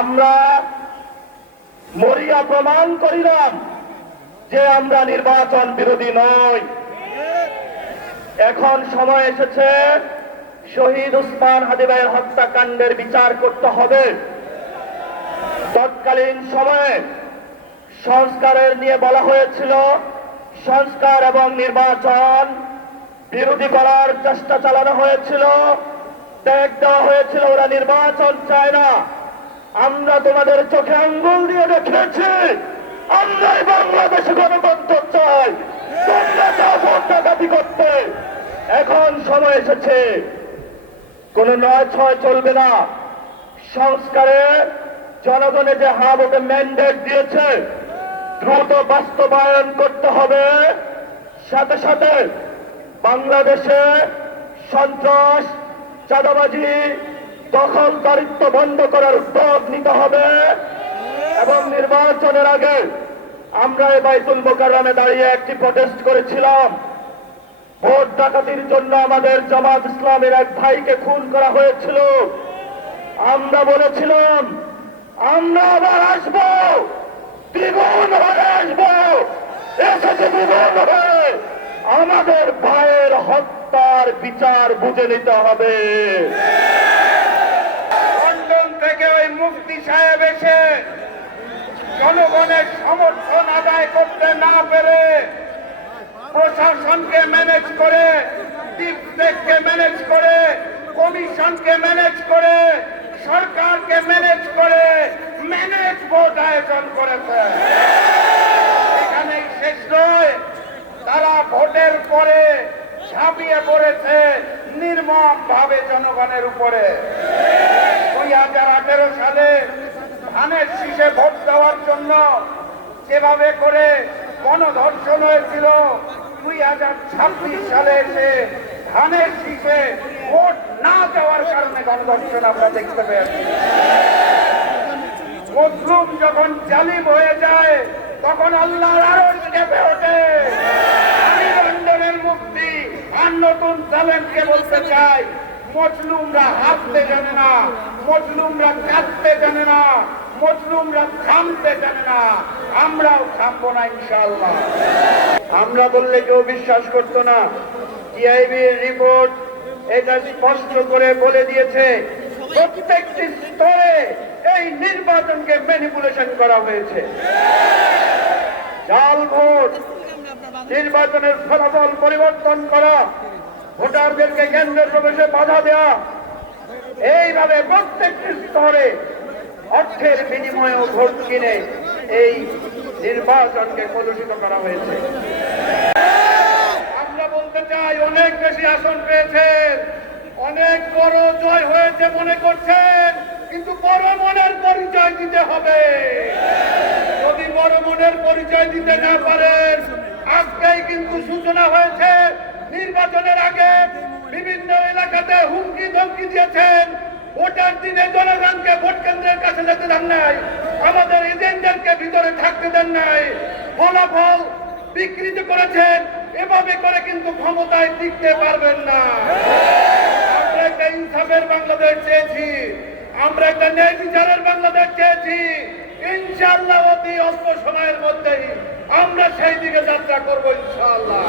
আমরা মরিয়া প্রমাণ করিলাম যে আমরা নির্বাচন বিরোধী নই। এখন সময় এসেছে শহীদ ওসমান হাদি ভাইয়ের হত্যাকাণ্ডের বিচার করতে হবে। তৎকালীন সময়ে সংস্কারের নিয়ে বলা হয়েছিল, সংস্কার এবং নির্বাচন বিরোধী করার চেষ্টা চালানো হয়েছিল, ট্যাগ দেওয়া হয়েছিল ওরা নির্বাচন চায় না। আমরা তোমাদের চোখে আঙ্গুল দিয়ে দেখিয়েছি আমরাই বাংলাদেশে গণতন্ত্র চাই, তোমরা চাও ভোট ডাকাতি করতে। এখন সময় এসেছে, কোন নয় ছয় চলবে না। সংস্কারে জনগণে যে হাবকে ম্যান্ডেট দিয়েছে দ্রুত বাস্তবায়ন করতে হবে। সাথে সাথে বাংলাদেশে সন্ত্রাস, চাঁদাবাজি, দখলদারিত্ব বন্ধ করার উদ্যোগ নিতে হবে এবং নির্বাচনের আগে আমরা এই বাইতুল মোকাররমে দাঁড়িয়ে একটি প্রটেস্ট করেছিলাম। ভোট ডাকাতির জন্য আমাদের জামাত ইসলামের এক ভাইকে খুন করা হয়েছিল। আমরা বলেছিলাম আমরা আবার আসবো, দ্বিগুণ হয়ে আসবো, এসেছে দ্বিগুণ হয়ে। আমাদের ভাইয়ের হত্যার বিচার বুঝে নিতে হবে। লন্ডন থেকে ওই মুফতি সাহেব এসে জনগণের সমর্থন আদায় করতে না পেরে প্রশাসনকে ম্যানেজ করে, ডিপটেককে ম্যানেজ করে, কমিশনকে ম্যানেজ করে, সরকারকে ম্যানেজ করে ম্যানেজ ভোট আয়োজন করেছে। এখানেই শেষ নয়, তারা ভোটের পরে ঝাঁপিয়ে পড়েছে নির্মম ভাবে জনগণের উপরে। 2018 সালে ধানের শীষে ভোট দেওয়ার জন্য যেভাবে করে গণধর্ষণ হয়েছিল, 2026 সালে এসে ধানের শীষে ভোট না দেওয়ার কারণে গণধর্ষণ আমরা দেখতে পেয়েছি। মজলুম যখন জালিম হয়ে যায় তখন আল্লাহর আরশ কেঁপে ওঠে। আমি লন্ডনের মুফতি আর নতুন জালেমকে বলতে চাই, মজলুমরা হাসতে জানে না, মজলুমরা কাঁদতে জানে না, মজলুমরা থামতে জানে না। আমরাও থামবো না ইনশাআল্লাহ। আমরা বললে কেউ বিশ্বাস করতো না। টিআইবির রিপোর্ট এটা স্পষ্ট করে বলে দিয়েছে প্রত্যেকটি স্তরে এই নির্বাচনকে ম্যানিপুলেশন করা হয়েছে। জাল ভোট, নির্বাচনের ফলাফল পরিবর্তন করা, ভোটারদেরকে কেন্দ্রে প্রবেশে বাধা দেওয়া, এইভাবে প্রত্যেকটি স্তরে অর্থের বিনিময়ে ভোট কিনে এই নির্বাচনকে কলুষিত করা হয়েছে। আমরা বলতে চাই, অনেক বেশি আসন পেয়েছেন, অনেক বড় জয় হয়েছে মনে করছেন, কিন্তু বড় মনের পরিচয় দিতে হবে। যদি বড় মনের পরিচয় দিতে না পারেন, আজকেই কিন্তু সূচনা হয়েছে। নির্বাচনের আগে বিভিন্ন এলাকাতে হুমকি ধমকি দিয়েছেন, ভোটার দিনে জনগণকে ভোট কেন্দ্রের কাছে যেতে দেন নাই, আমাদের এজেন্টদেরকে ভিতরে থাকতে দেন নাই, ফলাফল বিকৃত করেছেন। এভাবে করে কিন্তু ক্ষমতায় টিকতে পারবেন না। আমরা একটা ইনসাফের বাংলাদেশ চেয়েছি, আমরা একটা ন্যায় বিচারের বাংলাদেশ চেয়েছি। ইনশাআল্লাহ অতি অল্প সময়ের মধ্যেই আমরা সেই দিকে যাত্রা করবো ইনশাআল্লাহ।